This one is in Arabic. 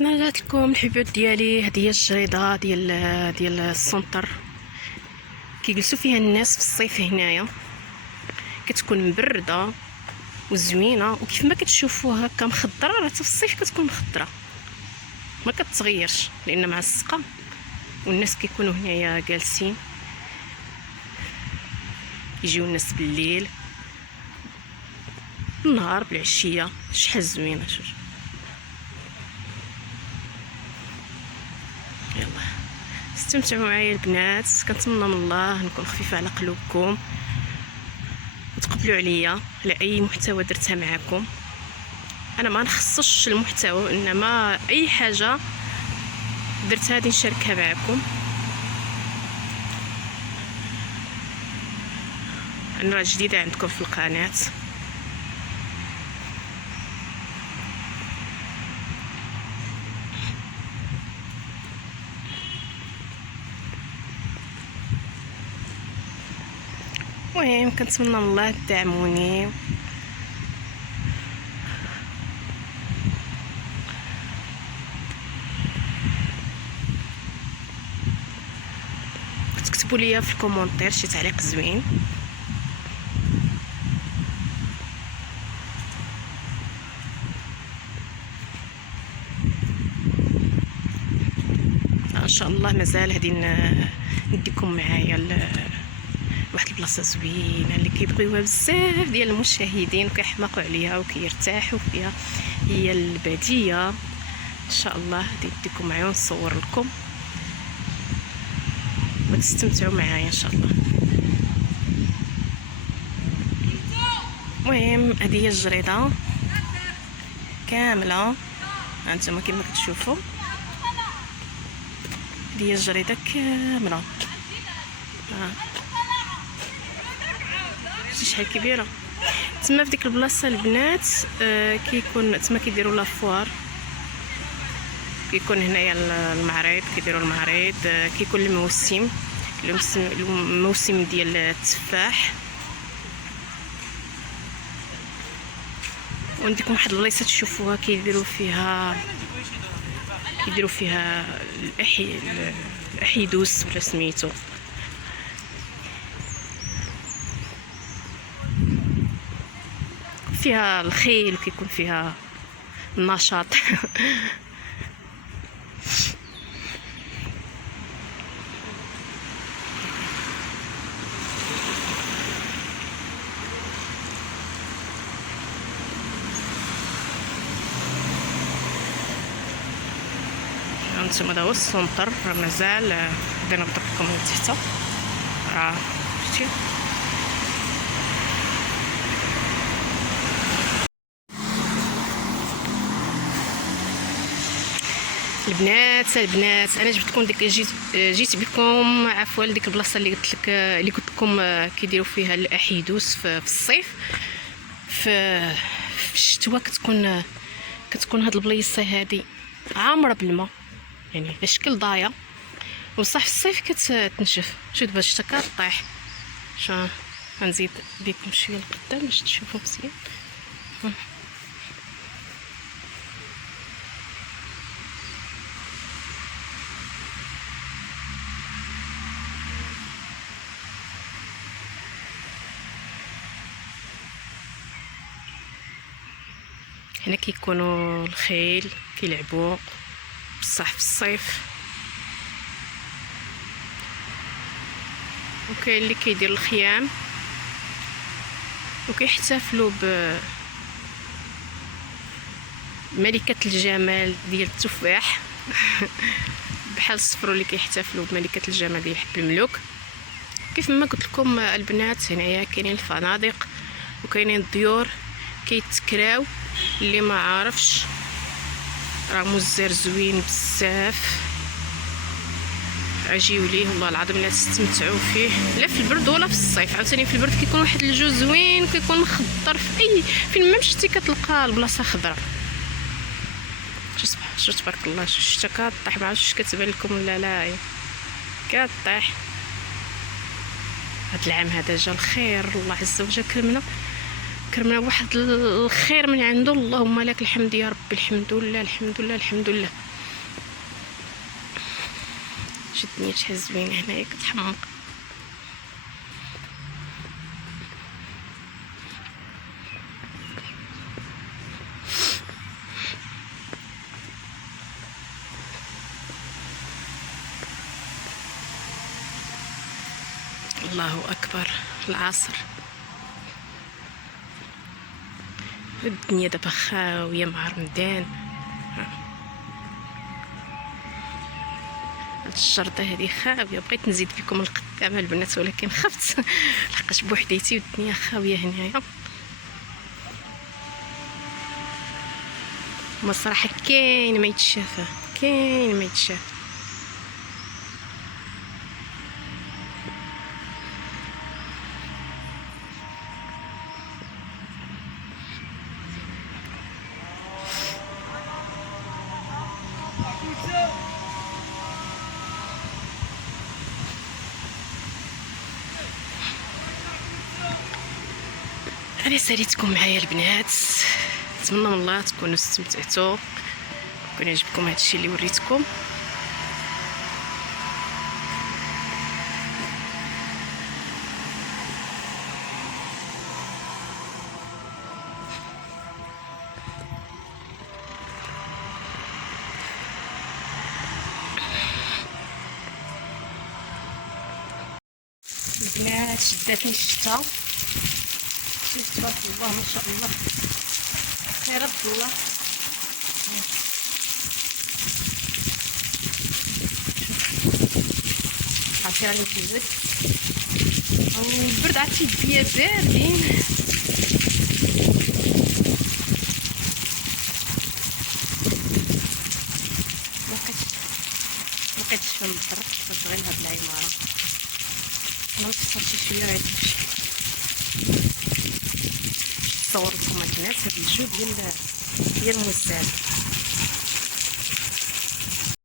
انا رجعت لكم الحبيبات ديالي. هذه هي الجريده ديال السونتر كيجلسوا فيها الناس في الصيف. هنايا كتكون مبرده وزوينه، وكيف ما كتشوفوها هكا مخضره، راه في الصيف كتكون مخضره ما كتغيرش لان معسقه، والناس كيكونوا هنايا جالسين. يجيو الناس بالليل النهار بالعشيه. شحال زوينه. شوف يلا استمتعوا معايا البنات. كنتمنى من الله نكون خفيفه على قلوبكم وتقبلوا عليا على اي محتوى درتها معكم. انا ما نخصش المحتوى، انما اي حاجه درتها غادي نشاركها معكم. انا راه جديده عندكم في القناه. المهم كنتمنى من الله تدعموني. تكتبوا لي في الكومونتير شي تعليق زوين. ان شاء الله مازال غادي نديكم معايا واحد البلاصه زوينه اللي كيبغيوها بزاف ديال المشاهدين وكيحماقوا عليها وكيرتاحوا فيها. هي الباديه. ان شاء الله غادي نديكم معايا ونصور لكم وتستمتعوا معايا ان شاء الله. المهم هذه هي الجريده كامله، هانتوما كما كتشوفوا. هذه هي الجريده كامله. شحال كبيره. تما في ديك البلاصه البنات كيكون تما كيديروا لافوار. كيكون هنايا المعرض، كيديروا المعرض. كيكون الموسم ديال التفاح. وعندكم واحد البلايصه تشوفوها كيديروا فيها الاحيدوس ولا سميتو. فيها الخيل وكيكون فيها النشاط. هانتوما هذا هو السونتر. راه مازال غادي نهبط لكم من تحت. راه شفتي البنات انا جبت لكم جيت بكم عفوا لديك البلاصه اللي قلت لك، اللي قلت لكم كيديروا فيها الاحيدوس في الصيف. في الشتوى كتكون هاد البلايصه هادي عامره بالماء، يعني على شكل ضايه، وصح في الصيف كتنشف. شوف دابا الشتا كطيح. شوف غنزيد بكم شويه لقدام باش تشوفوا مزيان. هنا كيكونوا الخيل كيلعبوا بصح في الصيف، وكاين اللي كيدير الخيام وكيحتفلوا بملكة الجمال ديال التفاح. بحال الصفرو اللي كيحتفلوا بملكة الجمال ديال حب الملوك. كيف ما قلت لكم البنات، هنايا كاينين الفنادق وكاينين الديور كيتكراو. اللي ما عارفش راه مزار زوين بزاف، اجيو ليه والله العظيم لا تستمتعوا فيه، لا في البرد ولا في الصيف. عاوتاني في البرد كيكون واحد الجو زوين وكيكون مخضر. فين ما مشيتي كتلقى البلاصه خضراء. شو تبارك الله. شو الشتا كطيح، ما عرفتش كتبان لكم ولا لا. كطيح. هاد العام هذا جا الخير، الله عز وجل كرمنا كرمنا واحد الخير من عنده. اللهم لك الحمد يا ربي، الحمد لله الحمد لله الحمد لله. شي الدنيا شحال زوينه هنايا كتحمق. الله اكبر. العصر الدنيا دابا خاويه مع رمضان. هاد الشرطه هذه خاويه. بغيت نزيد فيكم القدام البنات ولكن خفت لحقاش بوحديتي والدنيا خاويه هنايا. هما الصراحه كاين ما يتشافى، كاين ما يتشافى. انا ساليتكم معايا البنات، نتمنى من الله تكونوا استمتعتوا، يكون عجبكم هادشي اللي وريتكم. البنات شداتني الشتا، تبارك الله ما شاء الله، خير الله. عرفتي راني كيزيد والبرد عاد تيديا باردين. مبقيتش فنضر غير لهاد العمارة. انا نفصل شويه غير صورتكم البنات هاد الجو ديال الموزال.